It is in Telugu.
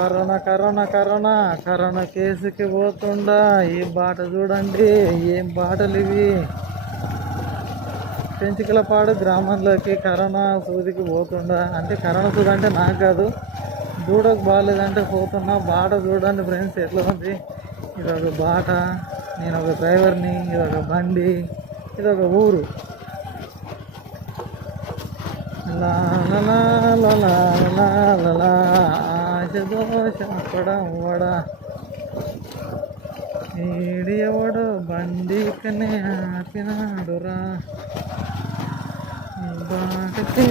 కరోనా కరోనా కరోనా కరోనా కేసుకి పోతుండా. ఈ బాట చూడండి, ఏం బాటలు ఇవి. పెంచికలపాడు గ్రామంలోకి కరోనా సూదికి పోతుండా. అంటే కరోనా సూది అంటే నాకు కాదు, దూడకు బాగాలేదంటే పోతున్నా. బాట చూడండి ఫ్రెండ్స్ ఎట్లా ఉంది. ఇదొక బాట, నేను ఒక డ్రైవర్ని, ఇదొక బండి, ఇదొక ఊరు. లా లా లా లా లా లా లా లా, ఆశ దోష పడవడ. ఈడి ఎవడు బండి కనే ఆపినాడురా, ఈ బాటకే